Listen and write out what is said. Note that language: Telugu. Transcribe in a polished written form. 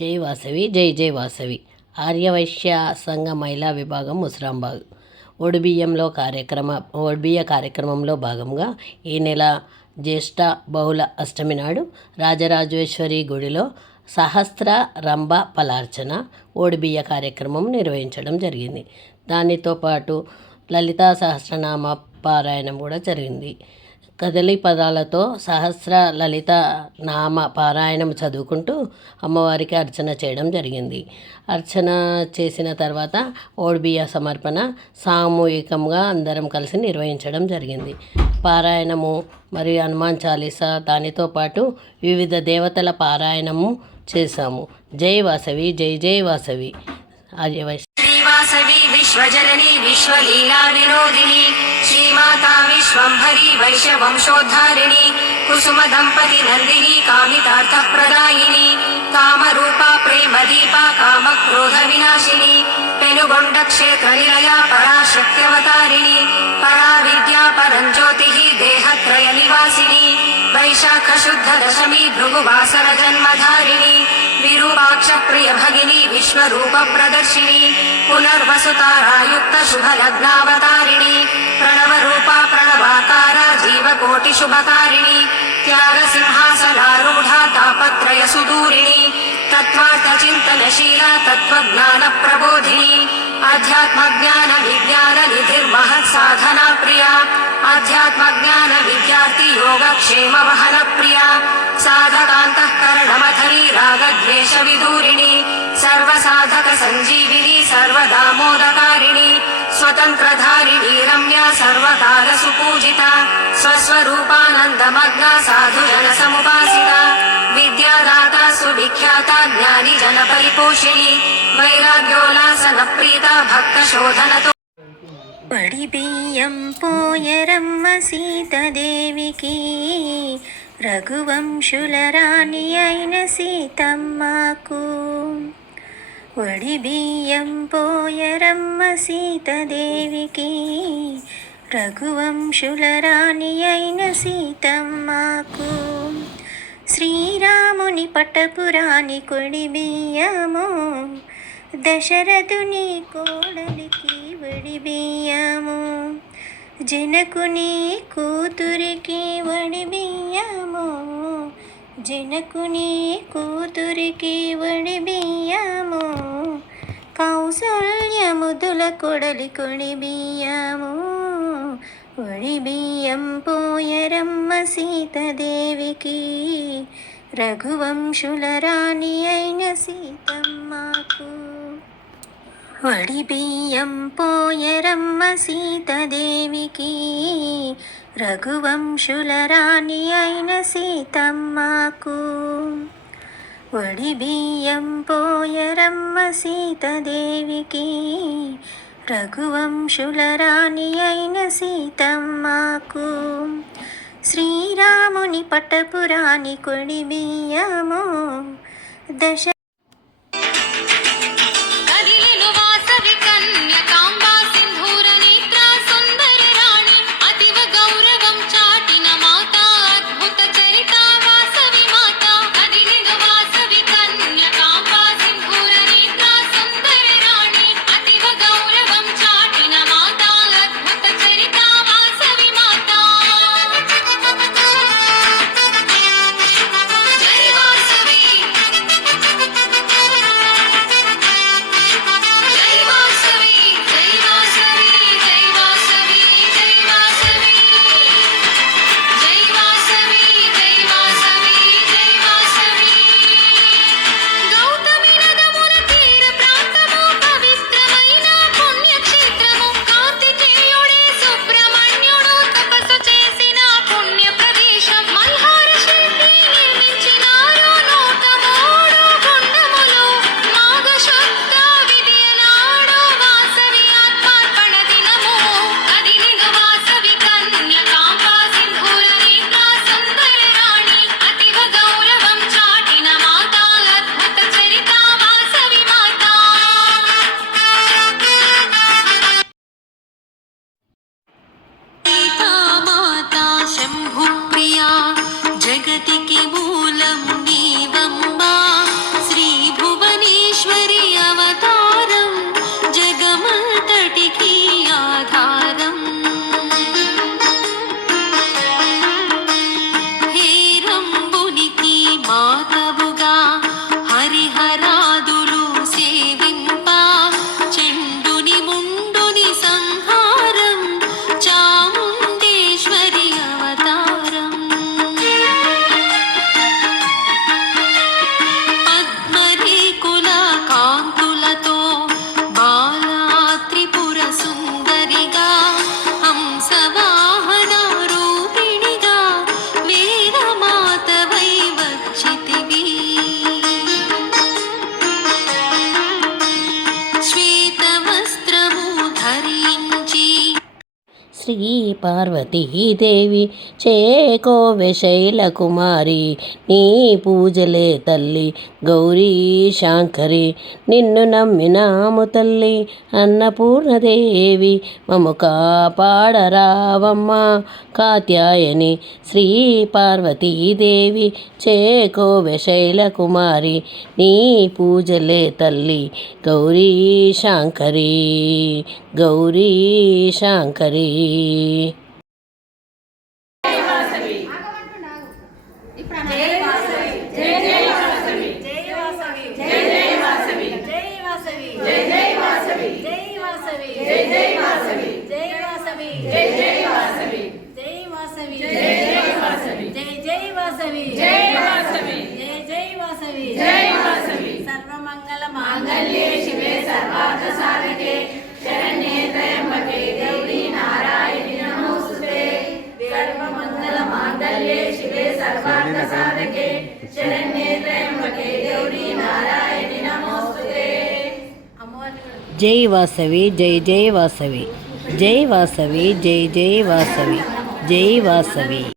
జై వాసవి జై జై వాసవి. ఆర్యవైశ్య సంఘ మహిళా విభాగం ముస్రాంబాగ్ ఒడిబియ్య కార్యక్రమంలో భాగంగా ఈ నెల జ్యేష్ఠ బహుళ అష్టమి నాడు రాజరాజేశ్వరి గుడిలో సహస్ర రంభ ఫలార్చన ఒడిబియ్య కార్యక్రమం నిర్వహించడం జరిగింది. దానితో పాటు లలితా సహస్రనామ పారాయణం కూడా జరిగింది. కదలి పదాలతో సహస్ర లలిత నామ పారాయణం చదువుకుంటూ అమ్మవారికి అర్చన చేయడం జరిగింది. అర్చన చేసిన తర్వాత ఓడిబియ్య సమర్పణ సామూహికంగా అందరం కలిసి నిర్వహించడం జరిగింది. పారాయణము మరియు హనుమాన్ చాలీసా, దానితో పాటు వివిధ దేవతల పారాయణము చేశాము. జై వాసవి జై జై వాసవి. ఆర్యవైశ్య वासवी विश्वजननी विश्वलीला विनोदिनी श्रीमाता विश्वंभरी वैश्यवंशोद्धारिणी कुसुम दंपति नंदिनी कामितार्थप्रदायिनी कामरूपा प्रेमदीपा कामक्रोध विनाशिनी पेनुगोंड क्षेत्र निलया पराशक्त्यवतारिणी परा विद्या परंज्योतिः देहत्रय निवासिनी वैशाख शुद्ध दशमी भृगुवासर जन्मधारिणी विरूपाक्ष प्रिय भगिनी विश्वरूप प्रदर्शिनी पुनर्वसुतारायुक्त शुभ लग्नावतारिणी प्रणव रूपा प्रणवाकारा जीवकोटि शुभकारिणी त्याग सिंहासनारूढ़ा तापत्रय सुदूरिणी तत्वार्थ चिंतनशीला तत्वज्ञान प्रबोधिनी अध्यात्म ज्ञान विज्ञान निधिर्महत् साधना प्रिया अध्यात्म ज्ञान विद्यार्थी योगक्षेम वहन प्रिया साधकान्तःकरणमथनी रागद्वेष विदूरिणी सर्वसाधक संजीविनी सर्वदामोदकारिणी स्वतंत्रधारिणी रम्या सर्वकाल सुपूजिता स्वस्वरूपानन्दमग्ना साधुजन समुपासिता विद्यादाता सुविख्याता ज्ञानी जन परिपोषिणी वैराग्योल्लासन प्रीता भक्त शोधनतो ఒడిబియ్యం పోయరమ్మ సీతదేవికి రఘువంశుల రాణి అయిన సీతమ్మకు. ఒడిబియ్యం పోయరమ్మ సీతదేవికి రఘువంశుల రాణి అయిన సీతమ్మకు. శ్రీరాముని పట్టపురాణి కొడిబియ్యము దశరథుని కోడలికి ఒడిబియ్యము జనకుని కూతురికి ఒడిబియ్యము జనకుని కూతురికి ఒడిబియ్యము కౌసల్యముదుల కొడలి కొడిబియ్యము. ఒడిబియ్యం పోయరమ్మ సీతదేవికి రఘువంశుల రాణి అయిన సీతమ్మకు. ఒడిబియ్యం పోయరమ్మ సీతదేవికి రఘువంశుల రాణి అయిన సీతమ్మకు. ఒడిబియ్యం పోయరమ్మ సీతదేవికి రఘువంశుల రాణి అయిన సీతమ్మకు. శ్రీరాముని పట్టపురాణి కొడిబియ్యము దశ శ్రీ పార్వతీదేవి చేకోవె శైలకుమారి నీ పూజలే తల్లి గౌరీ శాంకరి నిన్ను నమ్మినాము తల్లి అన్నపూర్ణదేవి మము కాపాడరావమ్మ కాత్యాయని శ్రీ పార్వతీదేవి చేకోవె శైలకుమారి నీ పూజలే తల్లి గౌరీ శాంకరి గౌరీ శాంకరి. సర్వమంగళ మాంగళ్యే శివే సర్వార్థ సాధకే శరణ్యే త్రయంబకే గౌరీ నారాయణి నమోస్తుతే. సర్వమంగళ మాంగళ్యే శివే సర్వార్థ సాధకే శరణ్యే త్రయంబకే గౌరీ నారాయణి నమోస్తుతే. జై వాసవి జై జై వాసవి జై వాసవి జై జై వాసవి జై వాసవి.